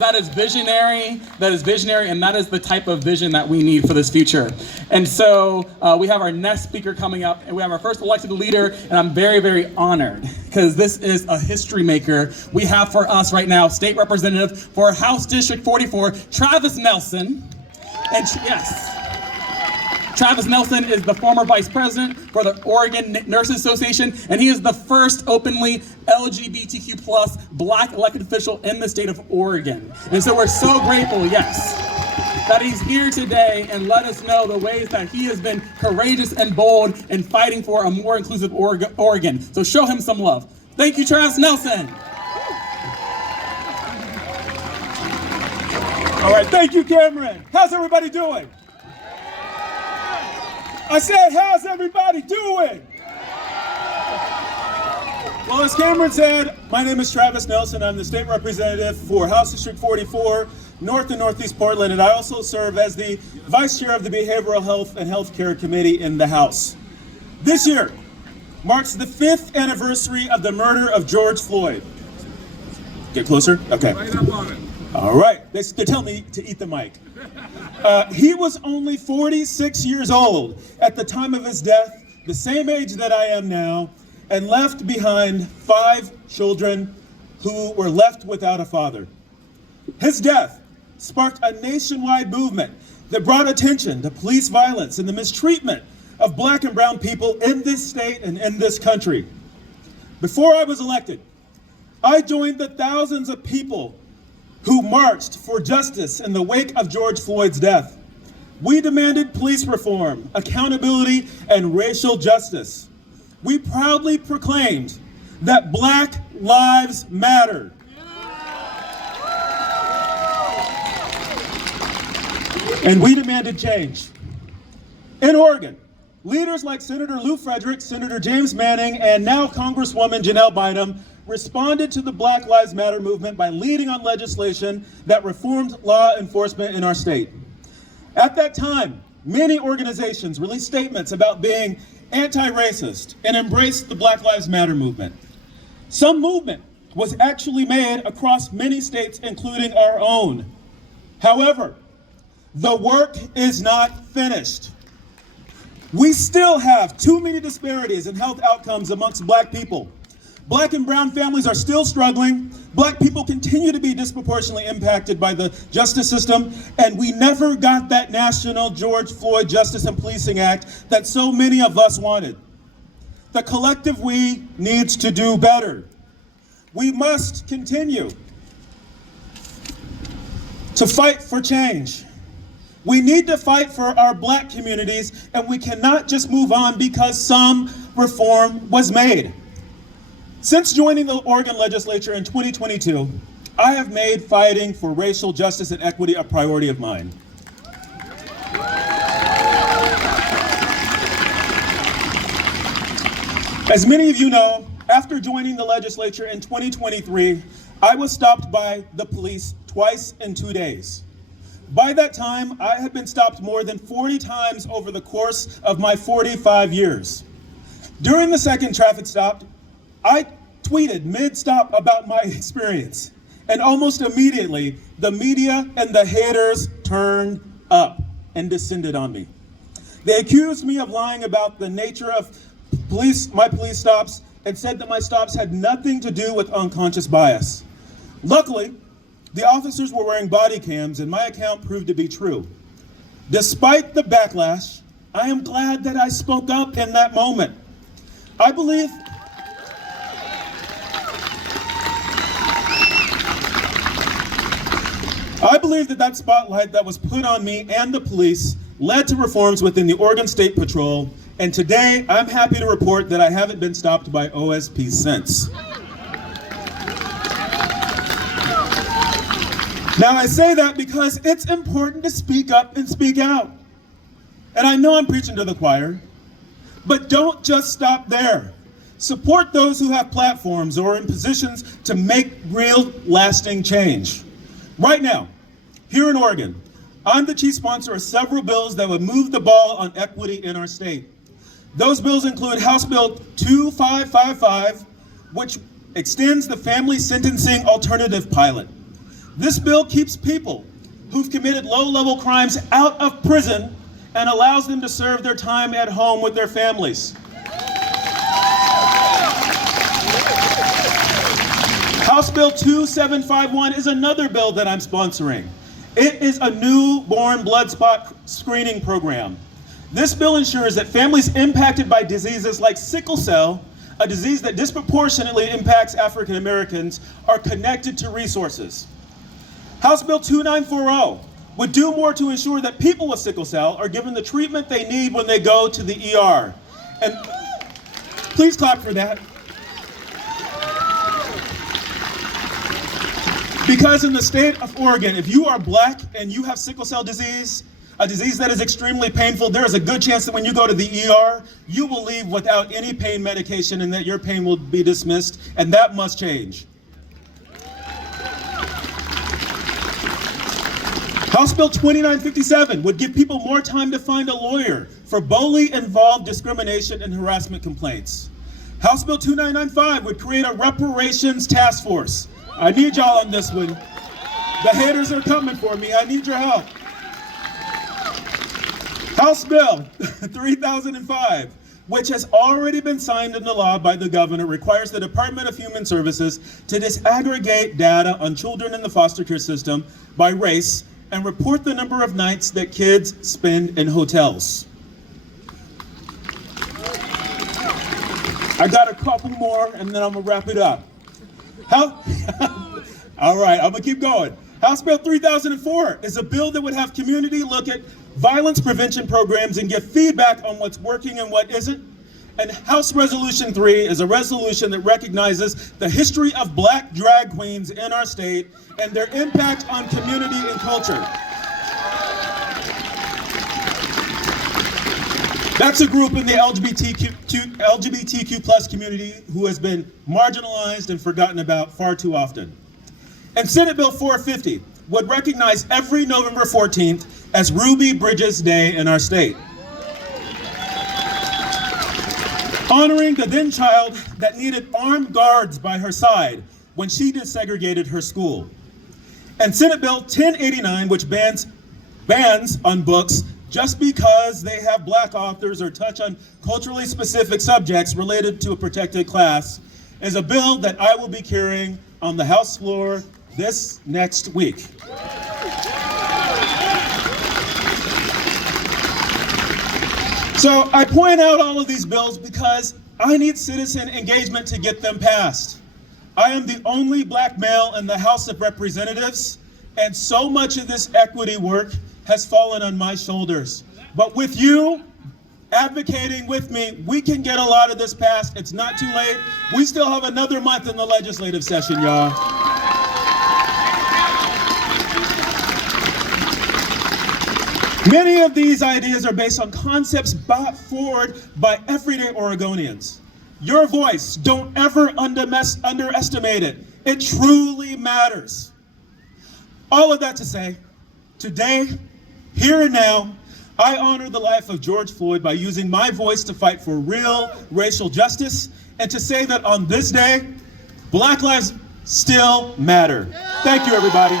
That is visionary, and that is the type of vision that we need for this future. And so we have our next speaker coming up, and we have our first elected leader, and I'm very, very honored, because this is a history maker. We have for us right now, State Representative for House District 44, Travis Nelson. And yes, Travis Nelson is the former vice president for the Oregon Nurses Association, and he is the first openly LGBTQ plus Black elected official in the state of Oregon. And so we're so grateful, yes, that he's here today and let us know the ways that he has been courageous and bold in fighting for a more inclusive Oregon. So show him some love. Thank you, Travis Nelson. All right, thank you, Cameron. How's everybody doing? I said, how's everybody doing? Well, as Cameron said, my name is Travis Nelson. I'm the state representative for House District 44, North and Northeast Portland, and I also serve as the vice chair of the Behavioral Health and Healthcare Committee in the House. This year marks the 5th anniversary of the murder of George Floyd. Get closer? Okay. Right up on it. All right, they tell me to eat the mic. He was only 46 years old at the time of his death, the same age that I am now, and left behind 5 children who were left without a father. His death sparked a nationwide movement that brought attention to police violence and the mistreatment of Black and brown people in this state and in this country. Before I was elected, I joined the thousands of people who marched for justice in the wake of George Floyd's death. We demanded police reform, accountability, and racial justice. We proudly proclaimed that Black lives matter. And we demanded change. In Oregon, leaders like Senator Lou Frederick, Senator James Manning, and now Congresswoman Janelle Bynum responded to the Black Lives Matter movement by leading on legislation that reformed law enforcement in our state. At that time, many organizations released statements about being anti-racist and embraced the Black Lives Matter movement. Some movement was actually made across many states, including our own. However, the work is not finished. We still have too many disparities in health outcomes amongst Black people. Black and brown families are still struggling. Black people continue to be disproportionately impacted by the justice system, and we never got that national George Floyd Justice and Policing Act that so many of us wanted. The collective we needs to do better. We must continue to fight for change. We need to fight for our Black communities, and we cannot just move on because some reform was made. Since joining the Oregon legislature in 2022, I have made fighting for racial justice and equity a priority of mine. As many of you know, after joining the legislature in 2023, I was stopped by the police twice in 2 days. By that time, I had been stopped more than 40 times over the course of my 45 years. During the second traffic stop, I tweeted mid-stop about my experience, and almost immediately, the media and the haters turned up and descended on me. They accused me of lying about the nature of my police stops and said that my stops had nothing to do with unconscious bias. Luckily, the officers were wearing body cams, and my account proved to be true. Despite the backlash, I am glad that I spoke up in that moment. I believe that spotlight that was put on me and the police led to reforms within the Oregon State Patrol, and today I'm happy to report that I haven't been stopped by OSP since. Now I say that because it's important to speak up and speak out. And I know I'm preaching to the choir, but don't just stop there. Support those who have platforms or in positions to make real, lasting change. Right now, here in Oregon, I'm the chief sponsor of several bills that would move the ball on equity in our state. Those bills include House Bill 2555, which extends the family sentencing alternative pilot. This bill keeps people who've committed low-level crimes out of prison and allows them to serve their time at home with their families. House Bill 2751 is another bill that I'm sponsoring. It is a newborn blood spot screening program. This bill ensures that families impacted by diseases like sickle cell, a disease that disproportionately impacts African Americans, are connected to resources. House Bill 2940 would do more to ensure that people with sickle cell are given the treatment they need when they go to the ER. And please clap for that. Because in the state of Oregon, if you are Black and you have sickle cell disease, a disease that is extremely painful, there is a good chance that when you go to the ER, you will leave without any pain medication and that your pain will be dismissed, and that must change. House Bill 2957 would give people more time to find a lawyer for bully-involved discrimination and harassment complaints. House Bill 2995 would create a reparations task force. I need y'all on this one. The haters are coming for me. I need your help. House Bill 3005, which has already been signed into law by the governor, requires the Department of Human Services to disaggregate data on children in the foster care system by race and report the number of nights that kids spend in hotels. I got a couple more and then I'm gonna wrap it up. All right, I'm gonna keep going. House Bill 3004 is a bill that would have community look at violence prevention programs and give feedback on what's working and what isn't. And House Resolution 3 is a resolution that recognizes the history of Black drag queens in our state and their impact on community and culture. That's a group in the LGBTQ plus community who has been marginalized and forgotten about far too often. And Senate Bill 450 would recognize every November 14th as Ruby Bridges Day in our state, honoring the then child that needed armed guards by her side when she desegregated her school. And Senate Bill 1089, which bans on books just because they have Black authors or touch on culturally specific subjects related to a protected class, is a bill that I will be carrying on the House floor this next week. So I point out all of these bills because I need citizen engagement to get them passed. I am the only Black male in the House of Representatives, and so much of this equity work has fallen on my shoulders. But with you advocating with me, we can get a lot of this passed. It's not too late. We still have another month in the legislative session, y'all. Many of these ideas are based on concepts brought forward by everyday Oregonians. Your voice, don't ever underestimate it. It truly matters. All of that to say, today, here and now, I honor the life of George Floyd by using my voice to fight for real racial justice and to say that on this day, Black lives still matter. Thank you, everybody.